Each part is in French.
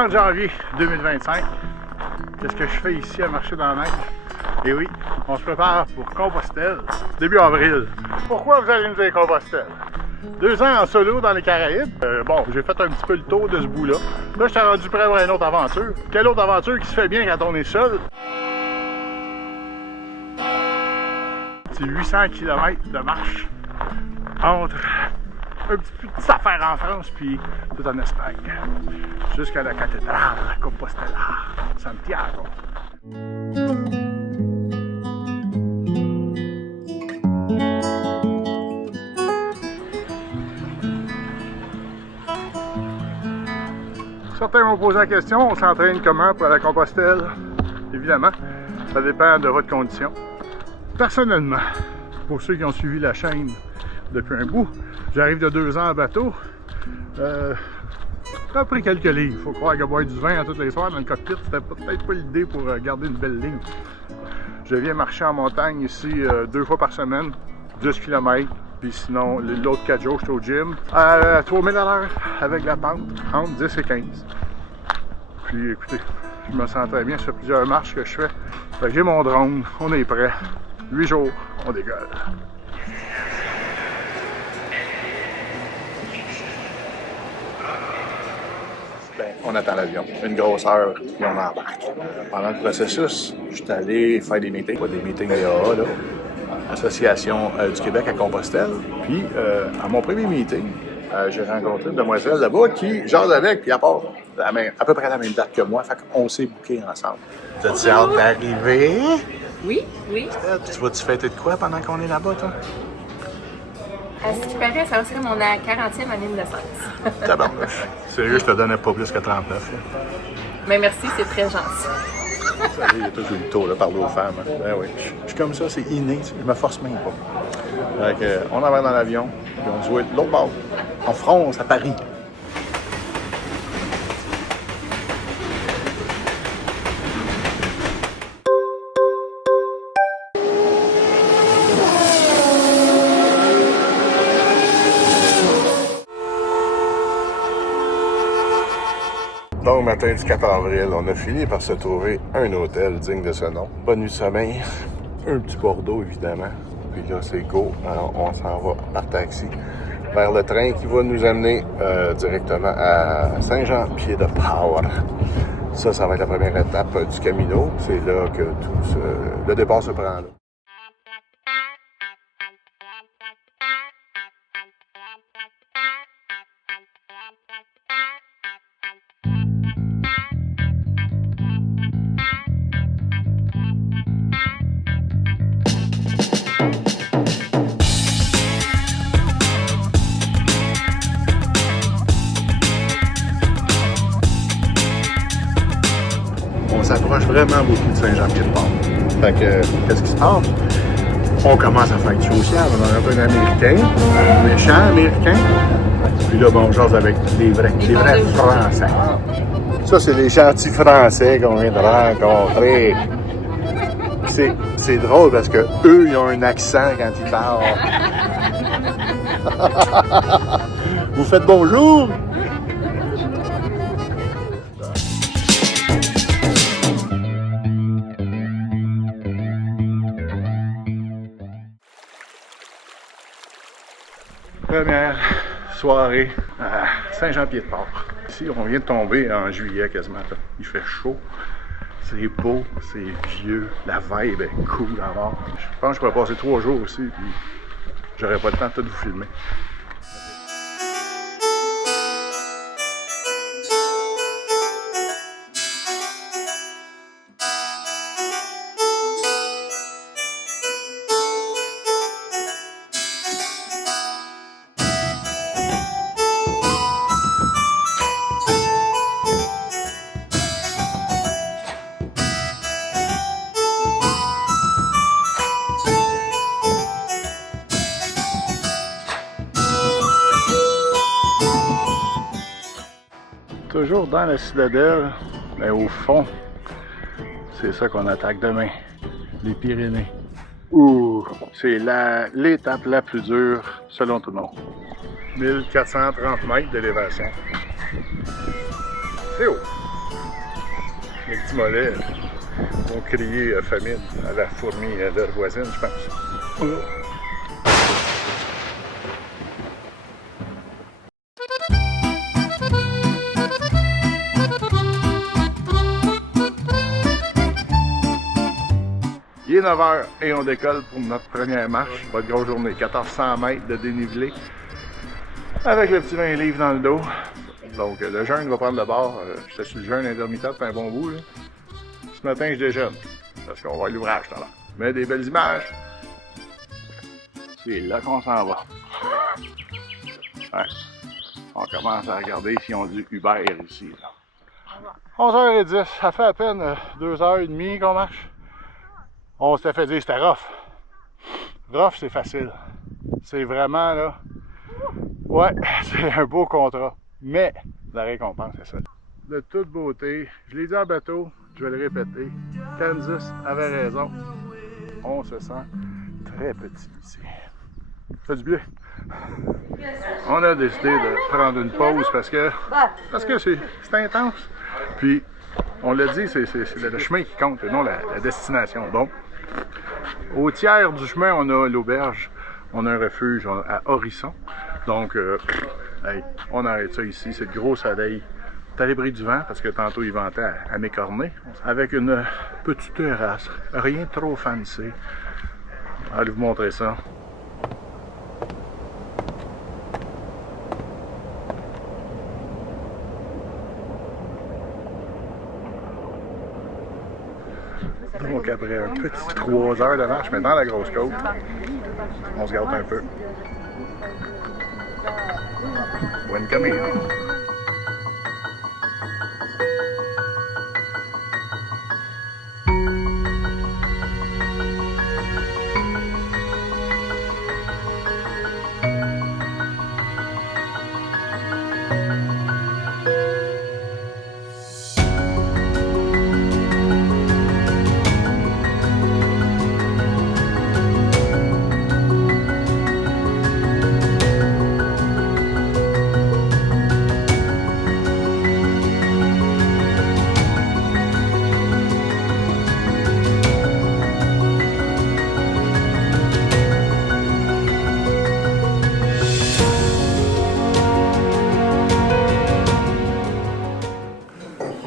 30 janvier 2025. Qu'est-ce que je fais ici à marcher dans la neige? Et oui, on se prépare pour Compostelle, début avril. Pourquoi vous allez me dire Compostelle? 2 ans en solo dans les Caraïbes. Bon, j'ai fait un petit peu le tour de ce bout-là. Là, je suis rendu prêt pour une autre aventure. Quelle autre aventure qui se fait bien quand on est seul? C'est 800 km de marche entre une petite affaire en France puis tout en Espagne. Jusqu'à la cathédrale Compostela, Santiago. Certains m'ont posé la question, on s'entraîne comment pour la Compostelle? Évidemment, ça dépend de votre condition. Personnellement, pour ceux qui ont suivi la chaîne depuis un bout, j'arrive de 2 ans en bateau. J'ai pris quelques livres. Il faut croire que boire du vin à tous les soirs dans le cockpit, c'était peut-être pas l'idée pour garder une belle ligne. Je viens marcher en montagne ici 2 fois par semaine, 10 km. Puis sinon, l'autre 4 jours, je suis au gym à 3000 à l'heure avec la pente, entre 10 et 15. Puis écoutez, je me sens très bien sur plusieurs marches que je fais. Fait que j'ai mon drone, on est prêt. 8 jours, on décolle. Ben, on attend l'avion. Une grosse heure, puis on embarque. Pendant le processus, je suis allé faire des meetings. Pas des meetings EAA, là. Association du Québec à Compostelle. Puis, à mon premier meeting, j'ai rencontré une demoiselle là-bas qui jase avec, puis à part à peu près à la même date que moi, fait qu'on s'est bookés ensemble. T'as-tu hâte d'arriver? Oui, oui. Tu vas-tu fêter de quoi pendant qu'on est là-bas, toi? À ce qui paraît, ça serait mon 40e année de naissance. Tabarnouche. Sérieux, je te donnais pas plus que 39. Là. Mais merci, c'est très gentil. Il y a toujours le tour, là, parler aux femmes. Hein. Ben oui. Je suis comme ça, c'est inné, je me force même pas. Donc, on en va dans l'avion, puis on se voit de l'autre bord, en France, à Paris. Donc, matin du 4 avril, on a fini par se trouver un hôtel digne de ce nom. Bonne nuit de sommeil, un petit Bordeaux évidemment. Puis là, c'est go, alors, on s'en va par taxi vers le train qui va nous amener directement à Saint-Jean-Pied-de-Port. Ça va être la première étape du Camino. C'est là que le départ se prend là. On s'approche vraiment beaucoup de Saint-Jean-Pied-de-Port. Fait que, qu'est-ce qui se passe? On commence à faire du social. On a un peu d'Américains, un méchant Américain. Puis là, bon, on jase avec des vrais Français. Ça, c'est les gentils Français qu'on vient de rencontrer. C'est drôle parce que eux, ils ont un accent quand ils parlent. Vous faites bonjour? Première soirée à Saint-Jean-Pied-de-Port. Ici, on vient de tomber en juillet quasiment. Là. Il fait chaud, c'est beau, c'est vieux, la vibe est cool à bord. Je pense que je pourrais passer 3 jours aussi, puis j'aurais pas le temps de tout vous filmer. Toujours dans la citadelle, mais au fond, c'est ça qu'on attaque demain, les Pyrénées. Ouh, c'est l'étape la plus dure selon tout le monde. 1430 mètres d'élévation. C'est haut. Les petits mollets vont crier famine à la fourmi leur voisine, je pense. Il est 9h et on décolle pour notre première marche. Votre grosse journée, 1400 mètres de dénivelé avec le petit 20 livres dans le dos. Donc le jeûne va prendre le bord. J'étais sur le jeûne intermittent depuis un bon bout. Là. Ce matin, je déjeune parce qu'on va à l'ouvrage tout à l'heure. Mais des belles images. C'est là qu'on s'en va. Ouais. On commence à regarder si on dit Uber ici. Là. 11h10, ça fait à peine 2h30 qu'on marche. On s'était fait dire que c'était rough. Rough, c'est facile. C'est vraiment là. Ouais, c'est un beau contrat. Mais la récompense, c'est ça. De toute beauté, je l'ai dit en bateau, je vais le répéter. Kansas avait raison. On se sent très petit ici. Ça fait du bien. On a décidé de prendre une pause parce que c'est intense. Puis, on l'a dit, c'est le chemin qui compte et non la destination. Donc, au tiers du chemin, on a l'auberge, on a un refuge à Horisson. Donc, hey, on arrête ça ici, c'est le gros soleil. C'est à l'abri du vent parce que tantôt il ventait à mes cornets. Avec une petite terrasse, rien de trop fancy. Allez vous montrer ça. Donc après un petit 3 heures de marche, mais dans la grosse côte, on se garde un peu. Buen camino.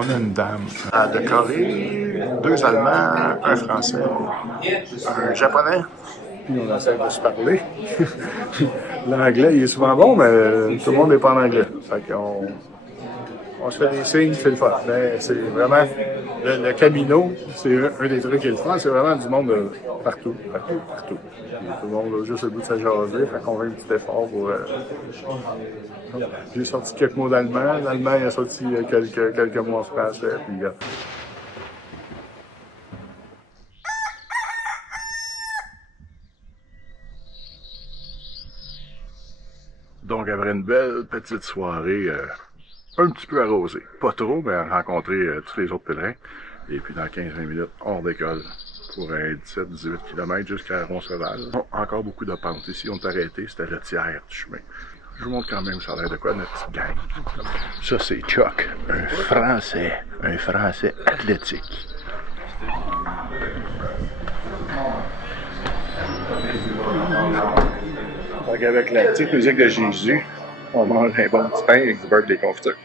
On a une dame de Corée, 2 Allemands, un Français, un Japonais. Puis on essaie de se parler. L'anglais, il est souvent bon, mais tout le monde n'est pas en anglais. Fait qu'on on se fait des signes, c'est le fun. Mais c'est vraiment, le Camino, c'est un des trucs qui est le fun, c'est vraiment du monde partout. Tout le monde a juste le bout de sa jaser, fait qu'on fait un petit effort pour... J'ai sorti quelques mots d'allemand, l'allemand a sorti quelques mots en français, puis... Donc après une belle petite soirée, un petit peu arrosée, pas trop, mais rencontrer tous les autres pèlerins. Et puis dans 15-20 minutes, on décolle pour un 17-18 km jusqu'à Roncesvalles. Bon, encore beaucoup de pentes ici, on est arrêté, c'était le tiers du chemin. Je vous montre quand même ça a l'air de quoi notre petite gang. Ça c'est Chuck, un Français athlétique. Donc avec la petite musique de Jésus, on mange un bon petit pain avec du beurre de confiture.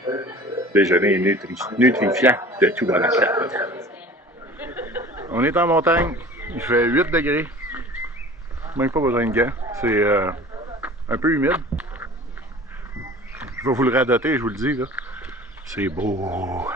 Déjeuner nutrifiant de tout dans la classe. On est en montagne, il fait 8 degrés. Même pas besoin de gants, c'est un peu humide. Je vais vous le radoter, je vous le dis là. C'est beau.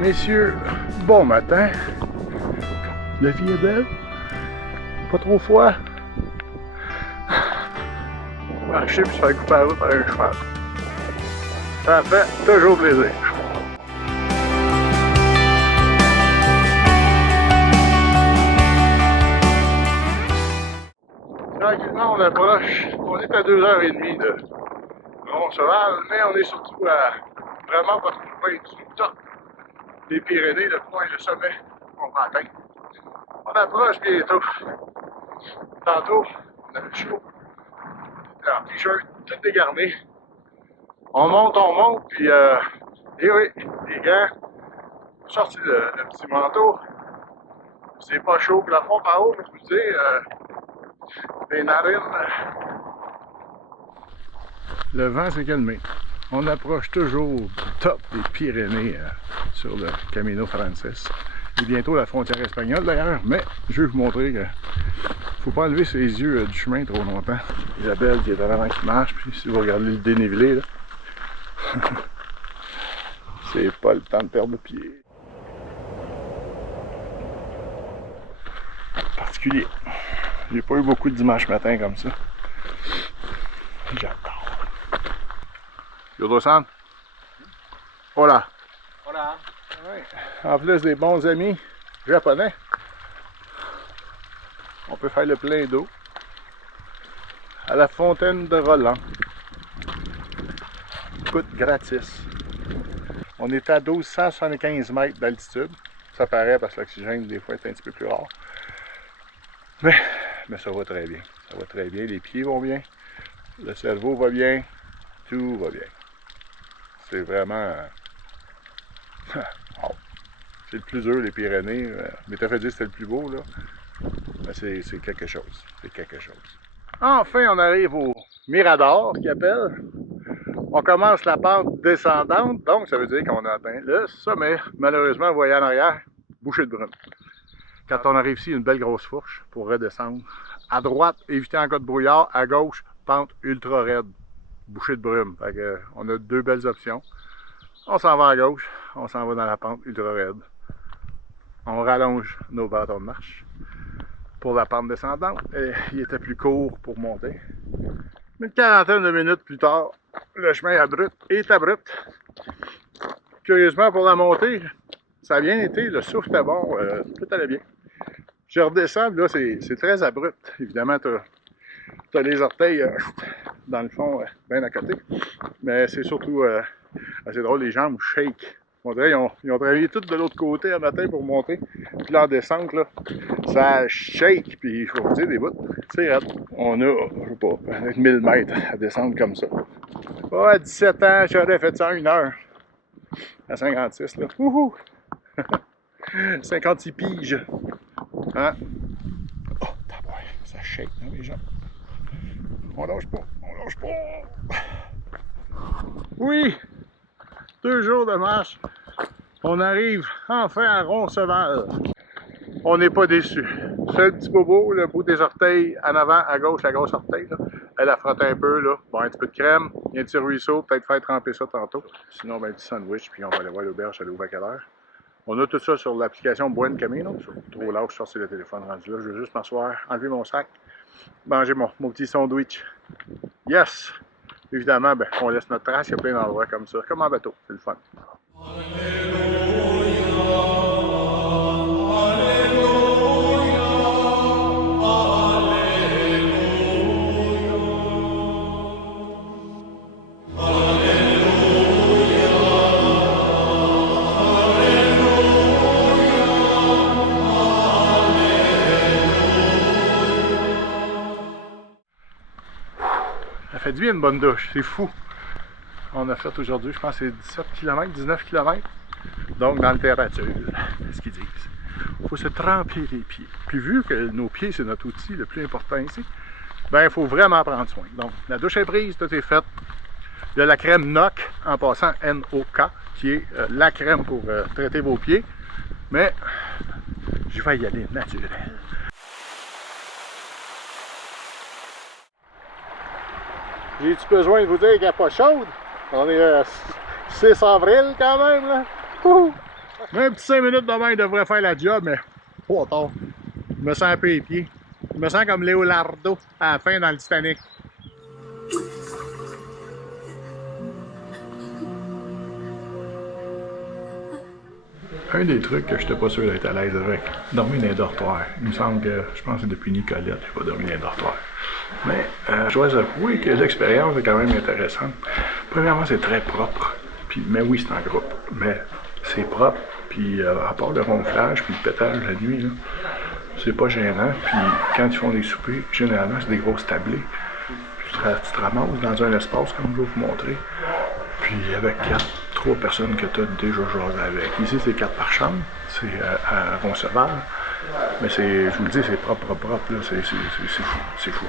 Messieurs, bon matin. La vie est belle. Pas trop froid. marcher puis se faire couper la route par un cheval. Ça fait toujours plaisir. Tranquillement, on approche. On est à 2h30 de Roncesvalles, mais on est surtout vraiment pas trop loin du top des Pyrénées, le point, le sommet qu'on va atteindre. On approche bientôt. Tantôt, on avait chaud. On était en t-shirt, tout dégarné. On monte, puis et oui, les gants, sorti le petit manteau. C'est pas chaud que la fond par haut, mais je vous dis, les narines. Le vent s'est calmé. On approche toujours du top des Pyrénées sur le Camino Frances. Et bientôt la frontière espagnole d'ailleurs, mais je vais vous montrer que faut pas enlever ses yeux du chemin trop longtemps. Isabelle qui est à l'avant qui marche, puis si vous regardez le dénivelé, là, c'est pas le temps de perdre le pied. Particulier. J'ai pas eu beaucoup de dimanche matin comme ça. J'adore. Yodo-san. Hola. Hola. Ouais. En plus des bons amis japonais, on peut faire le plein d'eau à la fontaine de Roland. Coûte gratis. On est à 1275 mètres d'altitude. Ça paraît parce que l'oxygène des fois est un petit peu plus rare. Mais ça va très bien. Ça va très bien. Les pieds vont bien. Le cerveau va bien. Tout va bien. C'est vraiment... wow. C'est le plus dur, les Pyrénées. Mais t'as fait dire que c'était le plus beau, là. Mais c'est quelque chose. C'est quelque chose. Enfin, on arrive au Mirador, qui appelle. On commence la pente descendante, donc ça veut dire qu'on a atteint le sommet. Malheureusement, vous voyez en arrière, bouchée de brume. Quand on arrive ici, une belle grosse fourche pour redescendre. À droite, éviter en cas de brouillard. À gauche, pente ultra raide, bouchée de brume. Fait que, on a deux belles options. On s'en va à gauche, on s'en va dans la pente ultra raide. On rallonge nos bâtons de marche pour la pente descendante. Et il était plus court pour monter. Une quarantaine de minutes plus tard, le chemin est abrupt. Curieusement, pour la montée, ça a bien été, le souffle était bon, tout allait bien. Je redescends, là, c'est très abrupt. Évidemment, tu as les orteils, dans le fond, bien à côté. Mais c'est surtout assez drôle, les jambes shake. On dirait qu'ils ont travaillé tout de l'autre côté un matin pour monter. Puis là, en descente, là, ça shake, puis il faut vous dire des bouts. C'est raide. On a, je sais pas, peut-être 1000 mètres à descendre comme ça. Oh, à 17 ans, j'aurais fait ça en 1 heure. À 56, là. Wouhou! 56 piges. Hein? Oh, tabouin, ça shake dans les jambes. On lâche pas, on lâche pas. Oui! 2 jours de marche. On arrive enfin à Roncesvalles. On n'est pas déçus. C'est le petit bobo, le bout des orteils en avant, à gauche, la grosse orteil. Là. Elle a frotté un peu, là. Bon, un petit peu de crème, il y a un petit ruisseau, peut-être faire tremper ça tantôt. Sinon, ben, un petit sandwich, puis on va aller voir l'auberge, elle ouvre à quelle heure. On a tout ça sur l'application Buen Camino. Trop large, je sortir le téléphone rendu là. Je veux juste m'asseoir, enlever mon sac, manger mon petit sandwich. Yes! Évidemment, ben, on laisse notre trace, il y a plein d'endroits comme ça, comme en bateau, c'est le fun. Ça fait du bien une bonne douche, c'est fou. On a fait aujourd'hui, je pense, c'est 17 km, 19 km. Donc, dans le température, ce qu'ils disent. Il faut se tremper les pieds. Puis vu que nos pieds, c'est notre outil le plus important ici, ben il faut vraiment prendre soin. Donc, la douche est prise, tout est fait. Il y a la crème NOK, en passant N-O-K, qui est la crème pour traiter vos pieds. Mais, je vais y aller naturel. J'ai-tu besoin de vous dire qu'elle n'est pas chaude? On est le 6 avril quand même, là. Mais un petit 5 minutes de main, il devrait faire la job, mais pas tard. Je me sens un peu épié. Je me sens comme Leonardo à la fin dans le Titanic. Un des trucs que je n'étais pas sûr d'être à l'aise avec, dormir dans les dortoirs. Il me semble que, je pense que c'est depuis Nicolette, je n'ai pas dormi dans les dortoirs. Mais je dois avouer que l'expérience est quand même intéressante. Premièrement, c'est très propre. Puis, mais oui, c'est en groupe. Mais c'est propre. Puis à part le ronflage puis le pétage la nuit, là, c'est pas gênant. Puis quand ils font des soupers, généralement, c'est des grosses tablées. Puis tu te ramasses dans un espace, comme je vais vous montrer. Puis avec 3 personnes que tu as déjà jasé avec. Ici, c'est 4 par chambre. C'est à Roncesvalles. Mais c'est, je vous le dis, c'est propre, là. C'est fou. C'est fou.